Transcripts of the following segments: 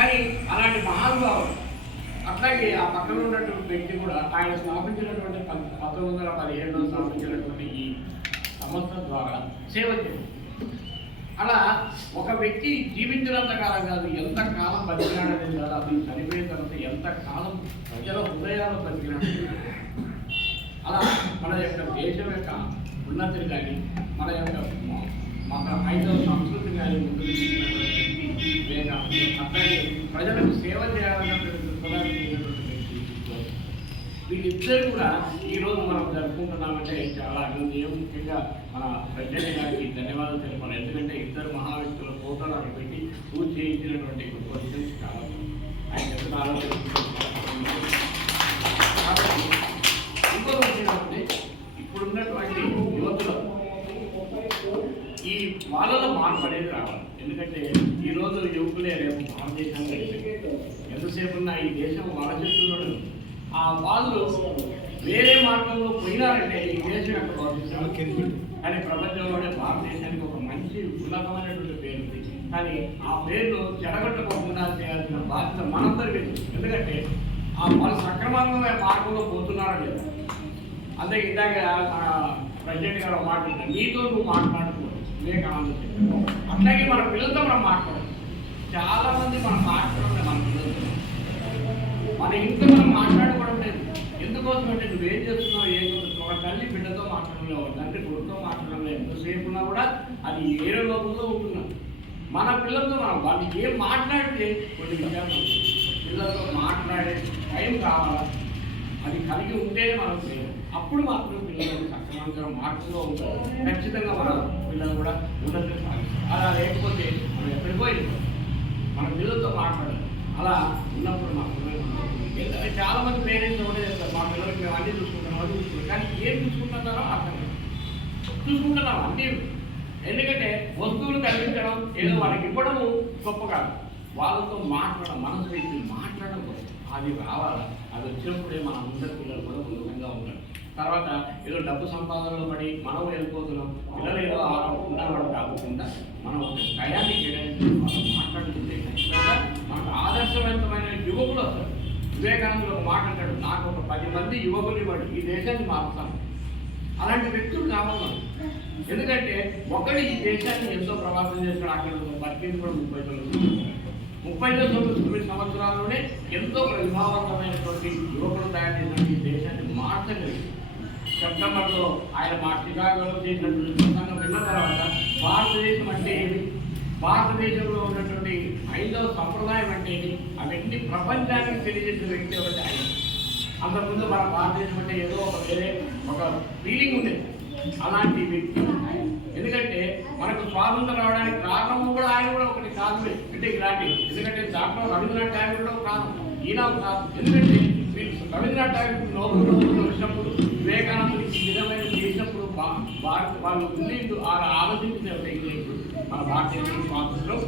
కానీ అలాంటి మహానుభావుడు అట్లాగే ఆ పక్కన ఉన్నటువంటి వ్యక్తి కూడా ఆయన స్థాపించినటువంటి పంతొమ్మిది వందల పదిహేడులో స్థాపించినటువంటి ఈ సంస్థ ద్వారా సేవ అలా ఒక వ్యక్తి జీవించినంత కాలం కాదు ఎంత కాలం బతికినాడనేది కాదు అది చనిపోయిన తర్వాత ఎంత కాలం ప్రజల హృదయాల్లో బతికినాడు. అలా మన యొక్క దేశం యొక్క ఉన్నతిని కానీ మన యొక్క మ- మత సంస్కృతి కానీ ప్రజలకు సేవ చేయాలన్నటువంటి దృక్పథాన్ని వీళ్ళిద్దరు కూడా ఈరోజు మనం జరుపుకుంటున్నామంటే చాలా అభినందనీయం ముఖ్యంగా మన ప్రెసిడెంట్ గారికి ధన్యవాదాలు తెలపాలి ఎందుకంటే ఇద్దరు మహా వ్యక్తుల ఫోటోలు అక్కడ పెట్టి పూర్తి చేయించినటువంటి గొప్ప విషయం చాలా ఆయన చెప్పిన ఆలోచన కాబట్టి ఏంటంటే ఇప్పుడున్నటువంటి యువతులు ఈ వాళ్ళలో మార్పు అనేది రావాలి. ఎందుకంటే ఈ రోజు యువకులే రేపు భారతదేశానికి ఎంతసేపు ఉన్న ఈ దేశం వాళ్ళ. ఆ వాళ్ళు వేరే మార్గంలో పోయినారంటే ఈ దేశం యొక్క భవిష్యత్తు కానీ ప్రపంచంలోనే భారతదేశానికి ఒక మంచి ఉన్నతమైనటువంటి పేరు ఉంది కానీ ఆ పేరును చెడగొట్టకుండా చేయాల్సిన బాధ్యత మనందరి మీద ఉంది. ఎందుకంటే ఆ వాళ్ళు సక్రమంగా మార్గంలో పోతున్నారా లేదా అంతే ఇందాక మన ప్రెసిడెంట్ గారు ఒక నీతో నువ్వు మాట్లాడుకోవచ్చు వివేకానంద అట్లాగే మన పిల్లలతో మనం మాట్లాడాలి చాలా మంది మనం మాట్లాడడం మన పిల్లలతో. మన ఇంట్లో మనం మాట్లాడుకోవడం లేదు. ఎందుకోసం అంటే నువ్వేం చేస్తున్నావు ఏం చేస్తున్నావు? ఒక తల్లి బిడ్డతో మాట్లాడడం లేదు ఒక తండ్రి కొడుకుతో మాట్లాడడం లేదు. ఎంతసేపు ఉన్నా కూడా అది ఏరే లోపంలో ఉంటున్నాం. మన పిల్లలతో మనం వాళ్ళు ఏం మాట్లాడితే కొన్ని విషయాలు పిల్లలతో మాట్లాడే టైం కావాలా అది కలిగి ఉంటేనే మనం చేయాలి. అప్పుడు మాత్రం పిల్లలు సక్రమంగా మార్పులో ఖచ్చితంగా మన పిల్లలు కూడా ఉన్నత అలా లేకపోతే మనం ఎక్కడికో పోయింది మన పిల్లలతో మాట్లాడాలి. అలా ఉన్నప్పుడు మా పిల్లలు చాలా మంది పేరెంట్స్ ఒకటే చెప్తారు మా పిల్లలకి మేము అన్నీ చూసుకుంటున్నాం అది చూసుకుంటాం. కానీ ఏం చూసుకుంటున్నారో అర్థం కాదు. చూసుకుంటున్నాం అంటే ఎందుకంటే వస్తువులు కల్పించడం ఏదో వాళ్ళకి ఇవ్వడము గొప్ప కాదు. వాళ్ళతో మాట్లాడడం మనసు పెట్టి మాట్లాడడం అది రావాలి? అది వచ్చినప్పుడే మన అందరి పిల్లలు కూడా ఉన్నతంగా ఉంటారు. తర్వాత ఏదో డబ్బు సంపాదనలో పడి మనం వెళ్ళిపోతున్నాం పిల్లలు ఏదో ఉన్నామని కాకుండా మనం ఒక టయాన్ని చేయడానికి మనం మాట్లాడుతుంటే ఖచ్చితంగా మనకు ఆదర్శవంతమైన యువకులు వస్తారు. వివేకానందుడు ఒక మాట అంటాడు నాకు ఒక పది మంది యువకులు ఇవ్వండి ఈ దేశాన్ని మారుతాను అలాంటి వ్యక్తులు కావాలి ఎందుకంటే ఒకడు ఈ దేశాన్ని ఎంతో ప్రభావితం చేస్తాడు అక్కడ బతికింది కూడా ముప్పై తొమ్మిది ముప్పై తొమ్మిది తొమ్మిది సంవత్సరాల్లోనే ఎంతో ప్రభావవంతమైనటువంటి యువకులు తయారు చేసినటువంటి ఈ దేశాన్ని మార్చగలిగింది సెప్టెంబర్లో ఆయన మా చికాగోలో చేసినటువంటి ప్రసంగం విన్న తర్వాత భారతదేశం అంటే ఏమి భారతదేశంలో ఉన్నటువంటి ఐదవ సంప్రదాయం అంటే ఏమి అవన్నీ ప్రపంచానికి తెలియజేసిన వ్యక్తి ఒకటి ఆయన. అంతకుముందు మన భారతదేశం అంటే ఏదో ఒక వేరే ఒక ఫీలింగ్ ఉండేది. అలాంటి వ్యక్తి ఎందుకంటే మనకు స్వాతంత్రం రావడానికి కారణం కూడా ఆయన కూడా ఒకటి కాదు. అంటే ఇలాంటి ఎందుకంటే దాంట్లో రవీంద్రనాథ్ ఠాగూర్ కూడా కాదు కారణం. ఈయన ఎందుకంటే రవీంద్రనాథ్ ఠాగూర్ నోబెల్ వచ్చినప్పుడు వివేకానందుడికి విధమైన చేసినప్పుడు భా- భారత వాళ్ళు ఉండి ఆ ఆలోచించిన టెక్నిక్ మన భారతదేశం స్వాతంత్రం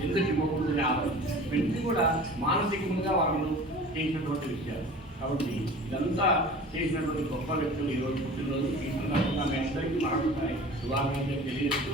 ఎందుకు ఇవ్వకూడదని ఆలోచన వెంటనే కూడా మానసికంగా వాళ్ళు చేసినటువంటి విషయాలు కాబట్టి ఇదంతా చేసినటువంటి గొప్ప వ్యక్తులు ఈరోజు పుట్టినరోజు ఈ సందర్భంగా మీ అందరికీ మరొకసారి శుభాకాంక్షలు తెలియజేస్తూ